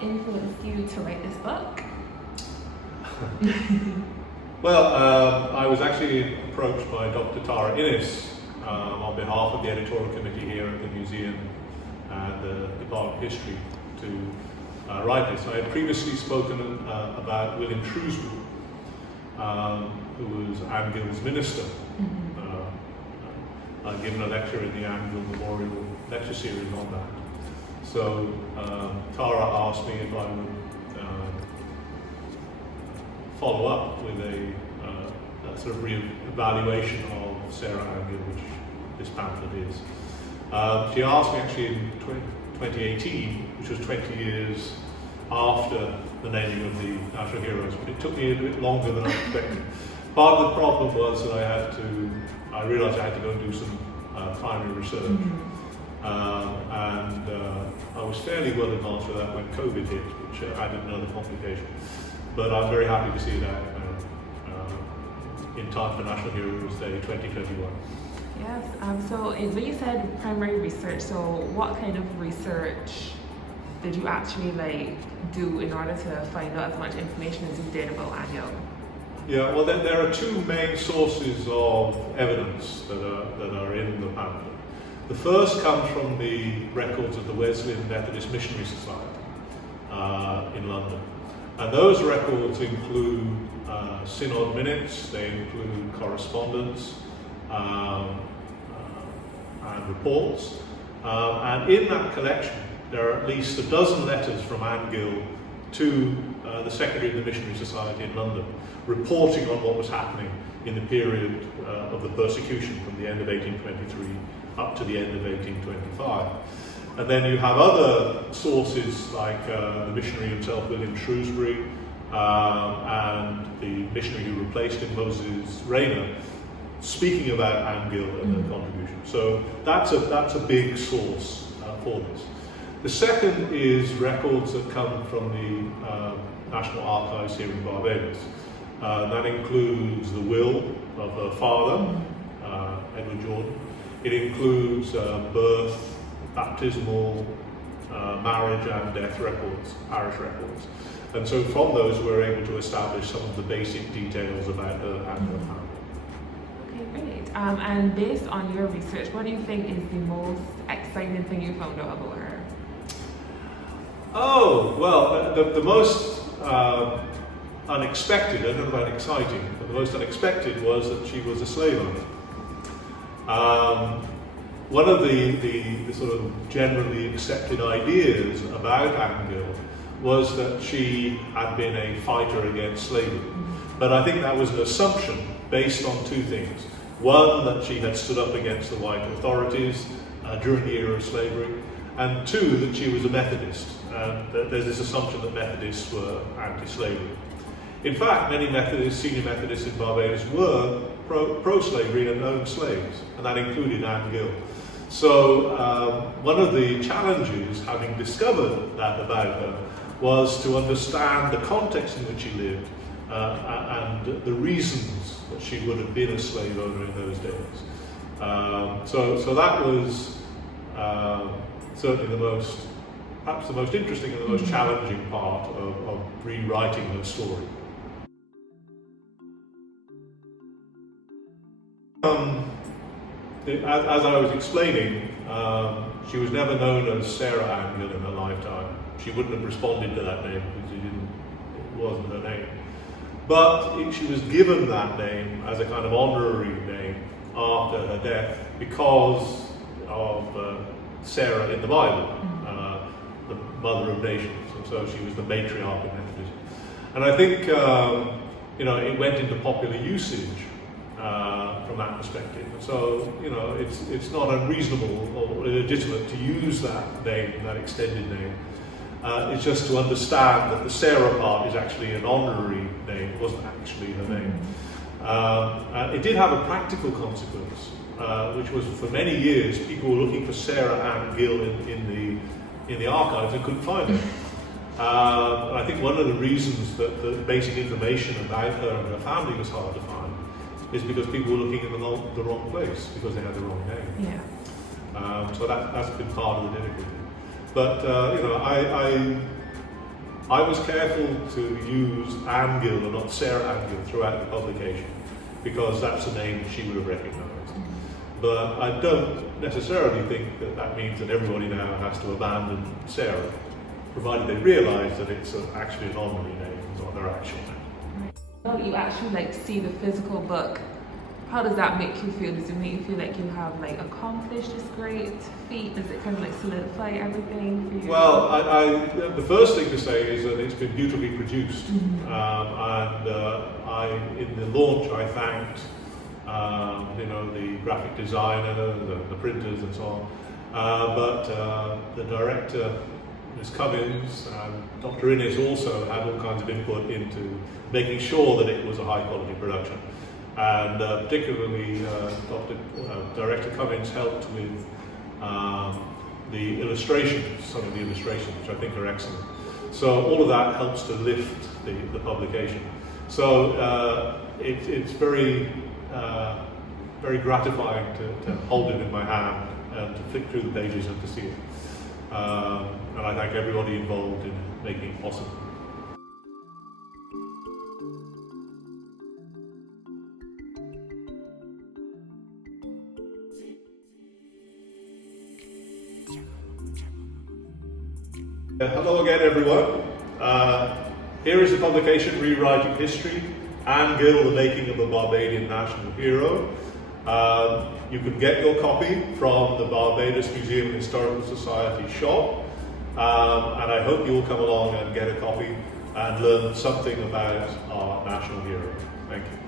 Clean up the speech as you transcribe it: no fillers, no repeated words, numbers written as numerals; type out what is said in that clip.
influenced you to write this book? Well, I was actually approached by Dr. Tara Innes on behalf of the editorial committee here at the museum and the Department of History to write this. I had previously spoken about William Shrewsbury, who was Ann Gill's minister. I'd given a lecture in the Ann Gill Memorial Lecture Series on that. So Tara asked me if I would follow up with a sort of re-evaluation of Sarah Ann Gill, which this pamphlet is. She asked me actually in 2018, which was 20 years after the naming of the National Heroes, but it took me a bit longer than I expected. Part of the problem was that I realised I had to go and do some primary research. And I was fairly well advanced with that when COVID hit, which added another complication. But I'm very happy to see that in time for National Heroes Day 2021. Yes, so when you said primary research, so what kind of research did you actually do in order to find out as much information as you did about Ann Gill? Yeah, well there are two main sources of evidence that are in the pamphlet. The first comes from the records of the Wesleyan Methodist Missionary Society in London. And those records include synod minutes, they include correspondence and reports. And in that collection, there are at least a dozen letters from Ann Gill to the Secretary of the Missionary Society in London, reporting on what was happening in the period of the persecution from the end of 1823 up to the end of 1825. And then you have other sources like the missionary himself, William Shrewsbury, and the missionary who replaced him, Moses Rayner, speaking about Ann Gill and her contribution. So that's a big source for this. The second is records that come from the National Archives here in Barbados. That includes the will of her father, Edward Jordan. It includes birth, baptismal, marriage and death records, parish records. And so from those we're able to establish some of the basic details about her and her family. Okay, great. And based on your research, what do you think is the most exciting thing you found out about her? Oh, well, the most unexpected, I don't know about exciting, but the most unexpected was that she was a slave owner. One of the sort of generally accepted ideas about Ann Gill was that she had been a fighter against slavery. But I think that was an assumption based on two things. One, that she had stood up against the white authorities during the era of slavery, and two, that she was a Methodist. And there's this assumption that Methodists were anti-slavery. In fact, many Methodists, senior Methodists in Barbados were pro-slavery and owned slaves, and that included Ann Gill. So one of the challenges, having discovered that about her, was to understand the context in which she lived and the reasons that she would have been a slave owner in those days. So that was certainly perhaps the most interesting and the most challenging part of rewriting her story. As I was explaining, she was never known as Sarah Ann Gill in her lifetime. She wouldn't have responded to that name because it wasn't her name. But she was given that name as a kind of honorary name after her death because of Sarah in the Bible, the mother of nations, and so she was the matriarch of Methodism. And I think it went into popular usage from that perspective. So it's not unreasonable or illegitimate to use that name, that extended name. It's just to understand that the Sarah part is actually an honorary name. It wasn't actually her name. It did have a practical consequence, which was for many years people were looking for Sarah Ann Gill in the archives and couldn't find her. I think one of the reasons that the basic information about her and her family was hard to find is because people were looking in the wrong place because they had the wrong name. Yeah. So that's been part of the difficulty. But I was careful to use Ann Gill and not Sarah Ann Gill throughout the publication, because that's the name she would have recognised. But I don't necessarily think that that means that everybody now has to abandon Sarah, provided they realise that it's actually an honorary name, not their actual name. Now you actually like see the physical book. How does that make you feel? Does it make you feel like you have like accomplished this great feat? Does it kind of like solidify everything for you? Well, the first thing to say is that it's been beautifully produced, in the launch I thanked the graphic designer, the printers, and so on. But the director, Ms. Cummins, and Dr. Innes also had all kinds of input into making sure that it was a high quality production. And particularly Director Cummins helped with the illustrations, some of the illustrations, which I think are excellent. So all of that helps to lift the publication. So it's very gratifying to hold it in my hand and to flick through the pages and to see it. And I thank everybody involved in making it possible. Hello again, everyone. Here is the publication, Rewriting History, Ann Gill, The Making of a Barbadian National Hero. You can get your copy from the Barbados Museum and Historical Society shop, and I hope you'll come along and get a copy and learn something about our national hero. Thank you.